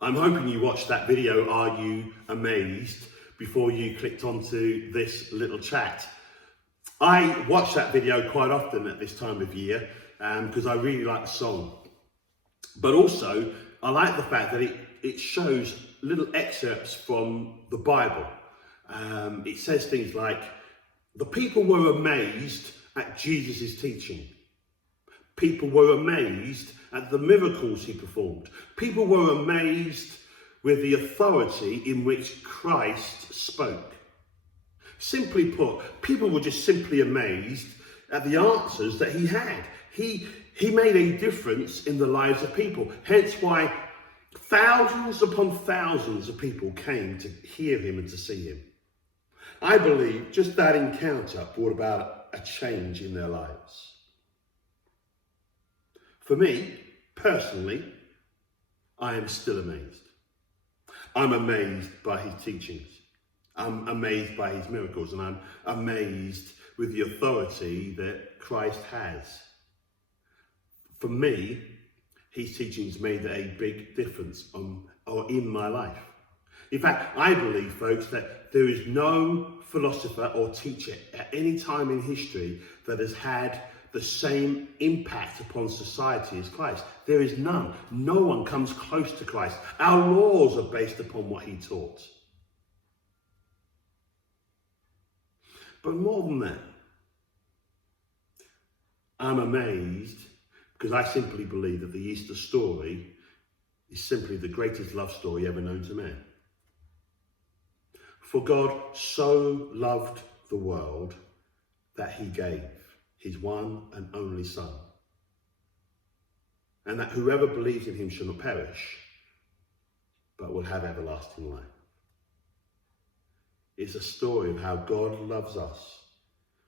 I'm hoping you watched that video, Are You Amazed?, before you clicked onto this little chat. I watch that video quite often at this time of year because I really like the song. But also, I like the fact that it shows little excerpts from the Bible. It says things like, the people were amazed at Jesus' teaching. People were amazed at the miracles he performed. People were amazed with the authority in which Christ spoke. Simply put, people were just simply amazed at the answers that he had. He made a difference in the lives of people. Hence why thousands upon thousands of people came to hear him and to see him. I believe just that encounter brought about a change in their lives. For me, personally, I am still amazed. I'm amazed by his teachings. I'm amazed by his miracles, and I'm amazed with the authority that Christ has. For me, his teachings made a big difference in my life. In fact, I believe, folks, that there is no philosopher or teacher at any time in history that has had the same impact upon society as Christ. There is none. No one comes close to Christ. Our laws are based upon what he taught. But more than that, I'm amazed because I simply believe that the Easter story is simply the greatest love story ever known to man. For God so loved the world that he gave his one and only Son, and that whoever believes in him shall not perish, but will have everlasting life. It's a story of how God loves us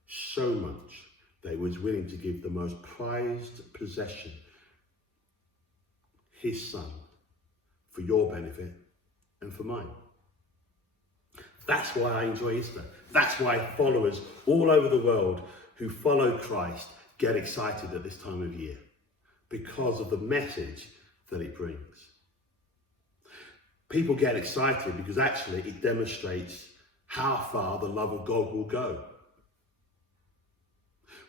so much that he was willing to give the most prized possession, his Son, for your benefit and for mine. That's why I enjoy Easter. That's why followers all over the world who follow Christ get excited at this time of year, because of the message that it brings. People get excited because actually it demonstrates how far the love of God will go.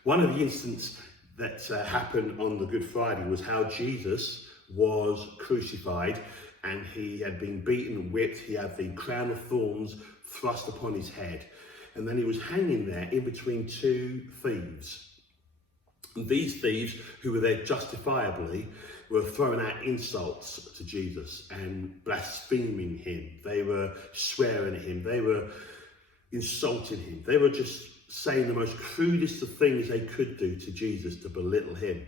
One of the incidents that happened on the Good Friday was how Jesus was crucified, and he had been beaten, whipped. He had the crown of thorns thrust upon his head, and then he was hanging there in between two thieves. And these thieves, who were there justifiably, were throwing out insults to Jesus and blaspheming him. They were swearing at him. They were insulting him. They were just saying the most crudest of things they could do to Jesus to belittle him.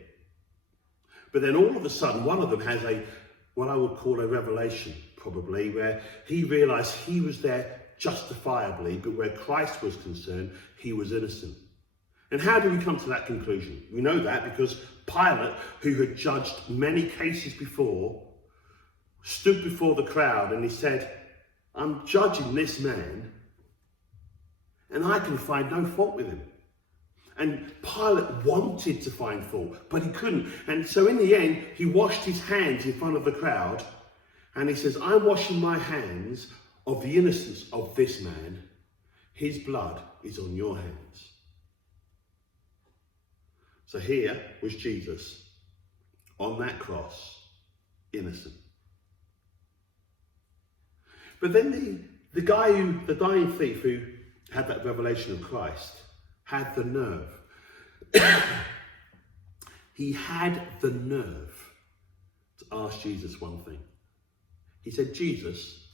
But then all of a sudden, one of them has what I would call a revelation, probably, where he realized he was there justifiably, but where Christ was concerned, he was innocent. And how do we come to that conclusion? We know that because Pilate, who had judged many cases before, stood before the crowd and he said, I'm judging this man and I can find no fault with him. And Pilate wanted to find fault, but he couldn't. And so in the end, he washed his hands in front of the crowd and he says, I'm washing my hands of the innocence of this man. His blood is on your hands. So here was Jesus on that cross, innocent. But then the dying thief who had that revelation of Christ, had the nerve. He had the nerve to ask Jesus one thing. He said, Jesus,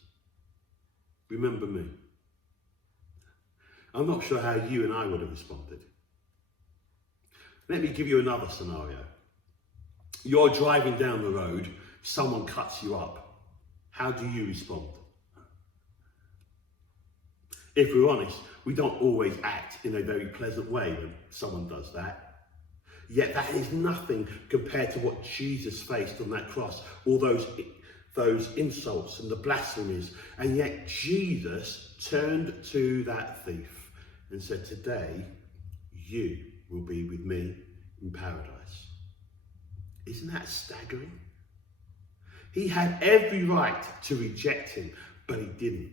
remember me. I'm not sure how you and I would have responded. Let me give you another scenario. You're driving down the road, someone cuts you up. How do you respond? If we're honest, we don't always act in a very pleasant way when someone does that. Yet that is nothing compared to what Jesus faced on that cross. All those insults and the blasphemies. And yet Jesus turned to that thief and said, today you will be with me in paradise. Isn't that staggering? He had every right to reject him, but he didn't.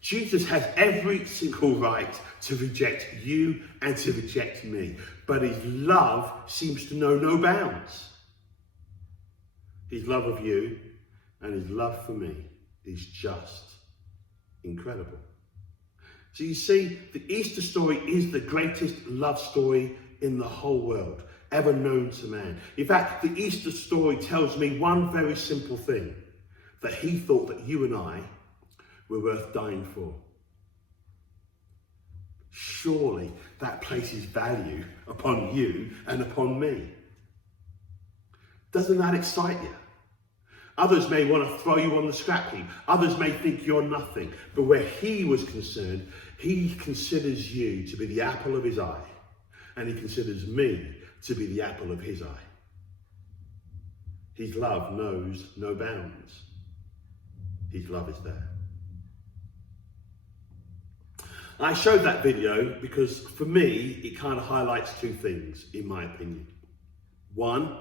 Jesus has every single right to reject you and to reject me, but his love seems to know no bounds. His love of you and his love for me is just incredible. So you see, the Easter story is the greatest love story in the whole world ever known to man. In fact, the Easter story tells me one very simple thing, that he thought that you and I were worth dying for. Surely that places value upon you and upon me. Doesn't that excite you? Others may want to throw you on the scrap heap. Others may think you're nothing. But where he was concerned, he considers you to be the apple of his eye. And he considers me to be the apple of his eye. His love knows no bounds. His love is there. I showed that video because for me, it kind of highlights two things, in my opinion. One,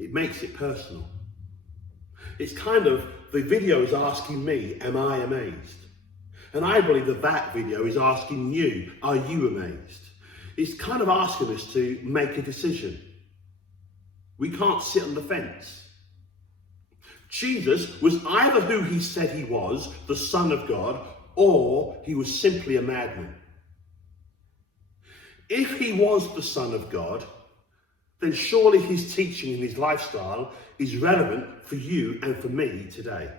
it makes it personal. It's kind of, the video is asking me, am I amazed? And I believe that that video is asking you, are you amazed? It's kind of asking us to make a decision. We can't sit on the fence. Jesus was either who he said he was, the Son of God, or he was simply a madman. If he was the Son of God, then surely his teaching and his lifestyle is relevant for you and for me today.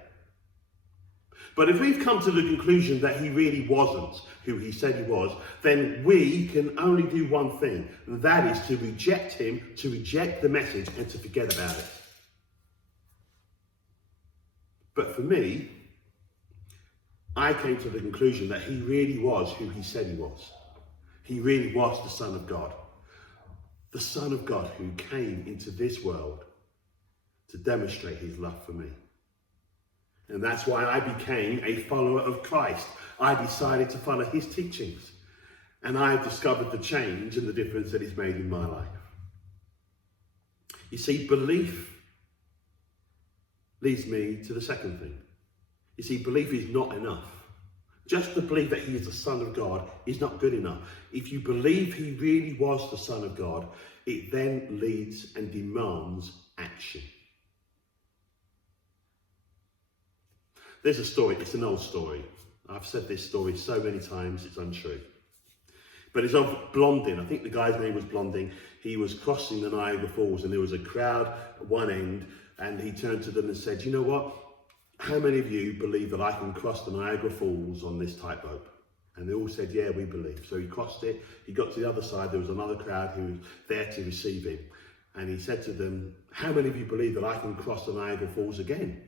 But if we've come to the conclusion that he really wasn't who he said he was, then we can only do one thing, and that is to reject him, to reject the message, and to forget about it. But for me, I came to the conclusion that he really was who he said he was. He really was the Son of God. The Son of God who came into this world to demonstrate his love for me. And that's why I became a follower of Christ. I decided to follow his teachings. And I discovered the change and the difference that he's made in my life. You see, belief leads me to the second thing. You see, belief is not enough. Just to believe that he is the Son of God is not good enough. If you believe he really was the Son of God, it then leads and demands action. There's a story, it's an old story. I've said this story so many times, it's untrue. But it's of Blondin. I think the guy's name was Blondin. He was crossing the Niagara Falls and there was a crowd at one end, and he turned to them and said, you know what? How many of you believe that I can cross the Niagara Falls on this tightrope? And they all said, yeah, we believe. So he crossed it. He got to the other side. There was another crowd who was there to receive him. And he said to them, how many of you believe that I can cross the Niagara Falls again?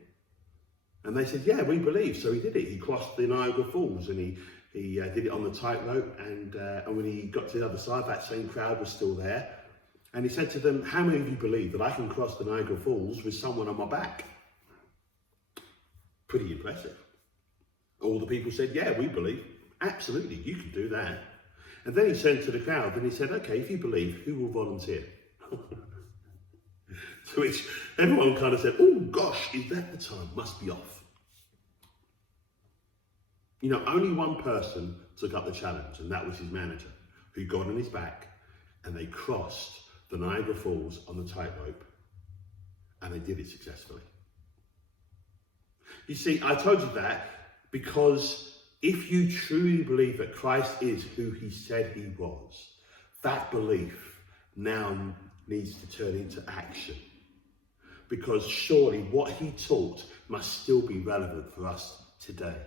And they said, yeah, we believe. So he did it. He crossed the Niagara Falls and he did it on the tightrope. And when he got to the other side, that same crowd was still there. And he said to them, how many of you believe that I can cross the Niagara Falls with someone on my back? Pretty impressive. All the people said, yeah, we believe. Absolutely, you can do that. And then he turned to the crowd and he said, okay, if you believe, who will volunteer? To which everyone kind of said, oh gosh, is that the time? Must be off. You know, only one person took up the challenge, and that was his manager, who got on his back and they crossed the Niagara Falls on the tightrope, and they did it successfully. You see, I told you that because if you truly believe that Christ is who he said he was, that belief now needs to turn into action. Because surely what he taught must still be relevant for us today.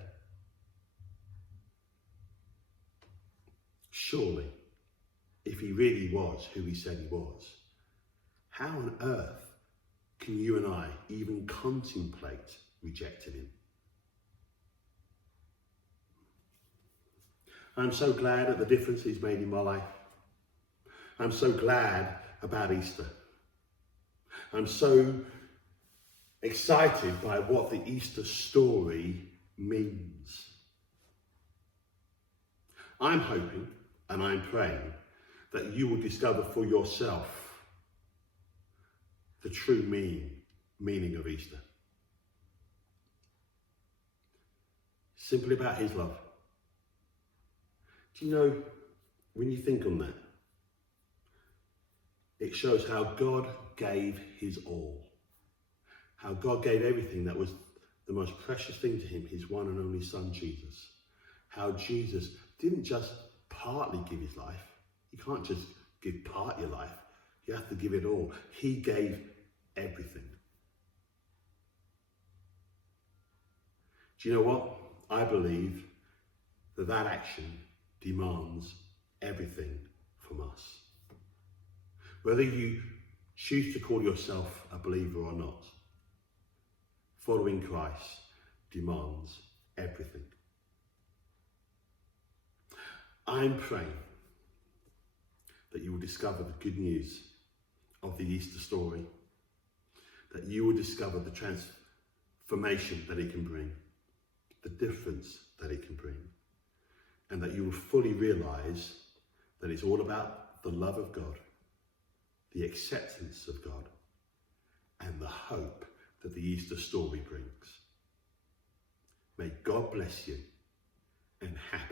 Surely, if he really was who he said he was, how on earth can you and I even contemplate rejecting him? I'm so glad at the difference he's made in my life. I'm so glad about Easter. I'm so excited by what the Easter story means. I'm hoping and I'm praying that you will discover for yourself the true meaning of Easter. Simply about his love. Do you know, when you think on that, it shows how God gave his all. How God gave everything that was the most precious thing to him, his one and only son, Jesus. How Jesus didn't just partly give his life. You can't just give part your life. You have to give it all. He gave everything. Do you know what? I believe that action demands everything from us. Whether you choose to call yourself a believer or not, following Christ demands everything. I'm praying that you will discover the good news of the Easter story, that you will discover the transformation that it can bring, the difference that it can bring, and that you will fully realise that it's all about the love of God, the acceptance of God, and the hope that the Easter story brings. May God bless you, and happy